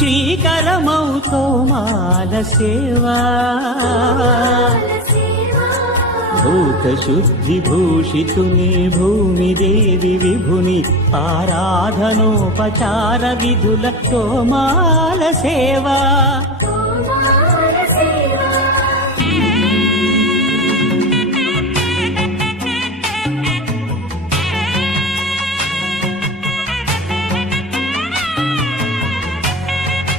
పద్మ మాల సేవా శ్రీకరమౌతో మాల సేవా భూత శుద్ధి భూషితుని భూమి దేవి విభుని ఆరాధనోపచార విధుల తోమాల సేవా